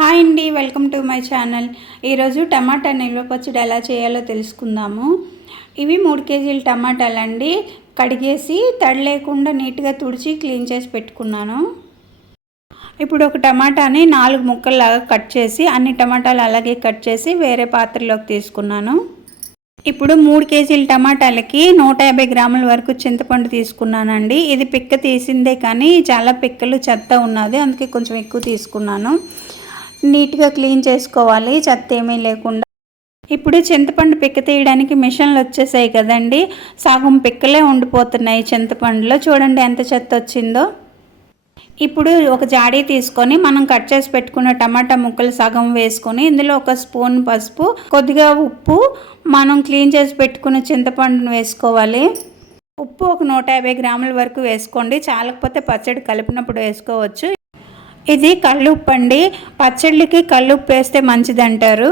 Hi అండి, welcome to my channel. ఈరోజు టమాటా నిల్వ పచ్చడి ఎలా చేయాలో తెలుసుకుందాము. ఇవి 3 కేజీల టమాటాలు అండి. కడిగేసి తడి లేకుండా నీట్గా తుడిచి క్లీన్ చేసి పెట్టుకున్నాను. ఇప్పుడు ఒక టమాటాని 4 ముక్కల్లాగా కట్ చేసి అన్ని టమాటాలు అలాగే కట్ చేసి వేరే పాత్రలోకి తీసుకున్నాను. ఇప్పుడు 3 కేజీల టమాటాలకి 150 గ్రాముల వరకు చింతపండు తీసుకున్నానండి. ఇది పిక్క తీసిందే కానీ చాలా పిక్కలు చెత్త ఉన్నది, అందుకే కొంచెం ఎక్కువ తీసుకున్నాను. నీట్గా క్లీన్ చేసుకోవాలి, చెత్త ఏమీ లేకుండా. ఇప్పుడు చింతపండు పిక్క తీయడానికి మిషన్లు వచ్చేసాయి కదండి. సగం పిక్కలే ఉండిపోతున్నాయి చింతపండులో. చూడండి ఎంత చెత్త వచ్చిందో. ఇప్పుడు ఒక జాడీ తీసుకొని మనం కట్ చేసి పెట్టుకున్న టమాటా ముక్కలు సగం వేసుకొని ఇందులో 1 స్పూన్ పసుపు, కొద్దిగా ఉప్పు, మనం క్లీన్ చేసి పెట్టుకున్న చింతపండును వేసుకోవాలి. ఉప్పు ఒక 150 గ్రాముల వరకు వేసుకోండి, చాలకపోతే పచ్చడి కలిపినప్పుడు వేసుకోవచ్చు. ఇది కల్లుప్పు అండి. పచ్చళ్ళకి కల్లుప్పు వేస్తే మంచిదంటారు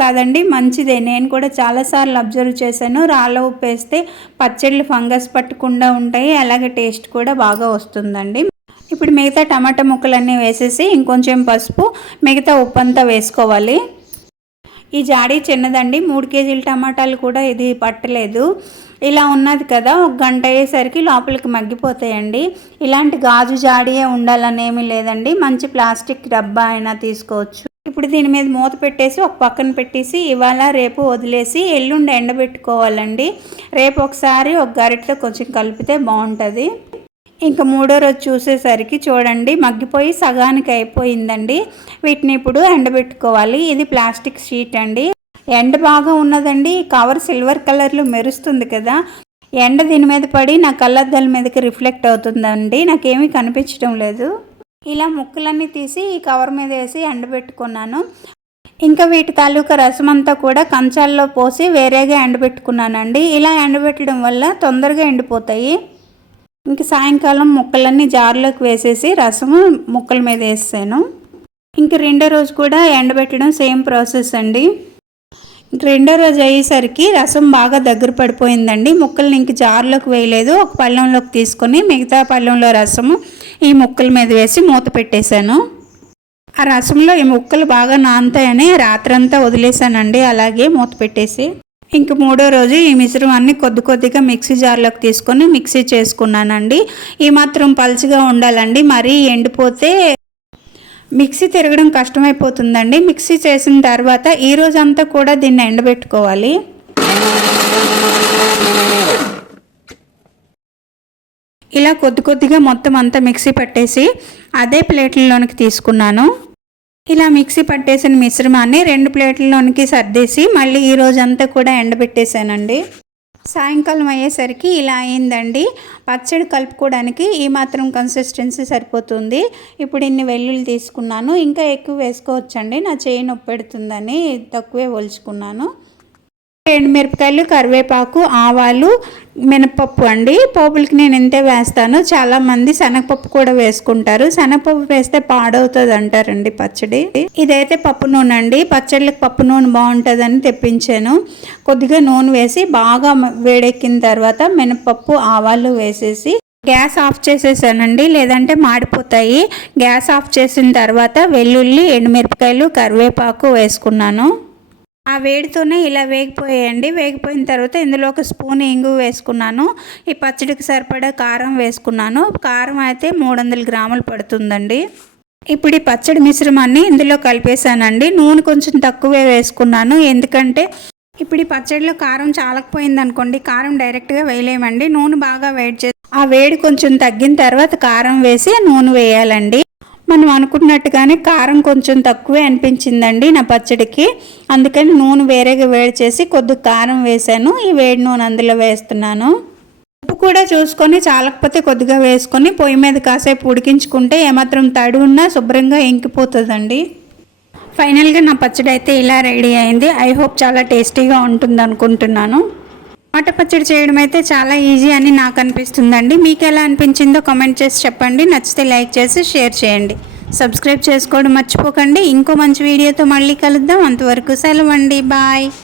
కాదండి, మంచిదే. నేను కూడా చాలాసార్లు అబ్జర్వ్ చేశాను. రాళ్ళ ఉప్పు వేస్తే పచ్చళ్ళు ఫంగస్ పట్టకుండా ఉంటాయి, అలాగే టేస్ట్ కూడా బాగా వస్తుందండి. ఇప్పుడు మిగతా టమాటా ముక్కలన్నీ వేసేసి ఇంకొంచెం పసుపు, మిగతా ఉప్పు అంతా వేసుకోవాలి. ఈ జాడీ చిన్నదండి, 3 కేజీల టమాటాలు కూడా ఇది పట్టలేదు. ఇలా ఉన్నది కదా, 1 గంట అయ్యేసరికి లోపలికి మగ్గిపోతాయండి. ఇలాంటి గాజు జాడీయే ఉండాలని ఏమీ లేదండి, మంచి ప్లాస్టిక్ డబ్బా అయినా తీసుకోవచ్చు. ఇప్పుడు దీని మీద మూత పెట్టేసి ఒక పక్కన పెట్టేసి ఇవాళ రేపు వదిలేసి ఎల్లుండి ఎండబెట్టుకోవాలండి. రేపు ఒకసారి ఒక గరిటెతో కొంచెం కలిపితే బాగుంటుంది. ఇంకా 3వ రోజు చూసేసరికి చూడండి మగ్గిపోయి సగానికి అయిపోయిందండి. వీటిని ఇప్పుడు ఎండబెట్టుకోవాలి. ఇది ప్లాస్టిక్ షీట్ అండి. ఎండ బాగా ఉన్నదండి. కవర్ సిల్వర్ కలర్లో మెరుస్తుంది కదా, ఎండ దీని మీద పడి నా కళ్ళద్దాల మీదకి రిఫ్లెక్ట్ అవుతుందండి. నాకేమీ కనిపించడం లేదు. ఇలా ముక్కలన్నీ తీసి ఈ కవర్ మీద వేసి ఎండబెట్టుకున్నాను. ఇంకా వీటి తాలూకా రసం అంతా కూడా కంచాల్లో పోసి వేరేగా ఎండబెట్టుకున్నానండి. ఇలా ఎండబెట్టడం వల్ల తొందరగా ఎండిపోతాయి. ఇంక సాయంకాలం ముక్కలన్నీ జార్లోకి వేసేసి రసము ముక్కల మీద వేసాను. ఇంక 2వ రోజు కూడా ఎండబెట్టడం సేమ్ ప్రాసెస్ అండి. ఇంక 2వ రోజు అయ్యేసరికి రసం బాగా దగ్గర పడిపోయిందండి. ముక్కల్ని ఇంక జార్లోకి వేయలేదు, ఒక పళ్ళెంలోకి తీసుకొని మిగతా పళ్ళెంలో రసము ఈ ముక్కల మీద వేసి మూత పెట్టేశాను. ఆ రసంలో ఈ ముక్కలు బాగా నానతాయని రాత్రంతా వదిలేసానండి, అలాగే మూత పెట్టేసి. ఇంక 3వ రోజు ఈ మిశ్రమాన్ని కొద్దిగా మిక్సీ జార్లోకి తీసుకొని మిక్సీ చేసుకున్నానండి. ఈ మాత్రం పలుచగా ఉండాలండి, మరీ ఎండిపోతే మిక్సీ తిరగడం కష్టమైపోతుందండి. మిక్సీ చేసిన తర్వాత ఈ రోజంతా కూడా దీన్ని ఎండబెట్టుకోవాలి. ఇలా కొద్దిగా మొత్తం అంతా మిక్సీ పట్టేసి అదే ప్లేట్లలోనికి తీసుకున్నాను. ఇలా మిక్సీ పట్టేసిన మిశ్రమాన్ని 2 ప్లేట్లలోనికి సర్దేసి మళ్ళీ ఈ రోజంతా కూడా ఎండబెట్టేశానండి. సాయంకాలం అయ్యేసరికి ఇలా అయిందండి. పచ్చడి కలుపుకోవడానికి ఈ మాత్రం కన్సిస్టెన్సీ సరిపోతుంది. ఇప్పుడు ఇన్ని వెల్లుల్లి తీసుకున్నాను, ఇంకా ఎక్కువ వేసుకోవచ్చండి, నా చేయి నొప్పి పెడుతుందని తక్కువే ఒలుచుకున్నాను. ఎండుమిరపకాయలు, కరివేపాకు, ఆవాలు, మినపప్పు అండి. పోపులకి నేను ఇంతే వేస్తాను. చాలామంది శనగపప్పు కూడా వేసుకుంటారు. శనగపప్పు వేస్తే పాడవుతుంది అంటారండి పచ్చడి. ఇదైతే పప్పు నూనె అండి. పచ్చళ్ళకి పప్పు నూనె బాగుంటుందని తెప్పించాను. కొద్దిగా నూనె వేసి బాగా వేడెక్కిన తర్వాత మినపప్పు, ఆవాలు వేసేసి గ్యాస్ ఆఫ్ చేసేసానండి, లేదంటే మాడిపోతాయి. గ్యాస్ ఆఫ్ చేసిన తర్వాత వెల్లుల్లి, ఎండుమిరపకాయలు, కరివేపాకు వేసుకున్నాను. ఆ వేడితోనే ఇలా వేగిపోయాయండి. వేగిపోయిన తర్వాత ఇందులో 1 స్పూన్ ఇంగు వేసుకున్నాను. ఈ పచ్చడికి సరిపడా కారం వేసుకున్నాను. కారం అయితే 300 గ్రాములు పడుతుందండి. ఇప్పుడు ఈ పచ్చడి మిశ్రమాన్ని ఇందులో కలిపేసానండి. నూనె కొంచెం తక్కువే వేసుకున్నాను, ఎందుకంటే ఇప్పుడు ఈ పచ్చడిలో కారం చాలకపోయింది అనుకోండి, కారం డైరెక్ట్గా వేయలేమండి. నూనె బాగా వేడి చేసి ఆ వేడి కొంచెం తగ్గిన తర్వాత కారం వేసి నూనె వేయాలండి. మనం అనుకున్నట్టుగానే కారం కొంచెం తక్కువే అనిపించిందండి నా పచ్చడికి, అందుకని నూనె వేరేగా వేడి చేసి కొద్దిగా కారం వేసాను. ఈ వేడి నూనె అందులో వేస్తున్నాను. ఉప్పు కూడా చూసుకొని చాలకపోతే కొద్దిగా వేసుకొని పొయ్యి మీద కాసేపు ఉడికించుకుంటే ఏమాత్రం తడి ఉన్నా శుభ్రంగా ఇంకిపోతుందండి. ఫైనల్గా నా పచ్చడి అయితే ఇలా రెడీ అయింది. ఐ హోప్ చాలా టేస్టీగా ఉంటుంది అనుకుంటున్నాను. టమాటా పచ్చడి చేయడం అయితే చాలా ఈజీ అని నాకు అనిపిస్తుందండి. మీకు ఎలా అనిపించిందో కామెంట్ చేసి చెప్పండి. నచ్చితే లైక్ చేసి షేర్ చేయండి. సబ్స్క్రైబ్ చేసుకోవడం మర్చిపోకండి. ఇంకో మంచి వీడియోతో మళ్ళీ కలుద్దాం. అంతవరకు సెలవండి, బాయ్.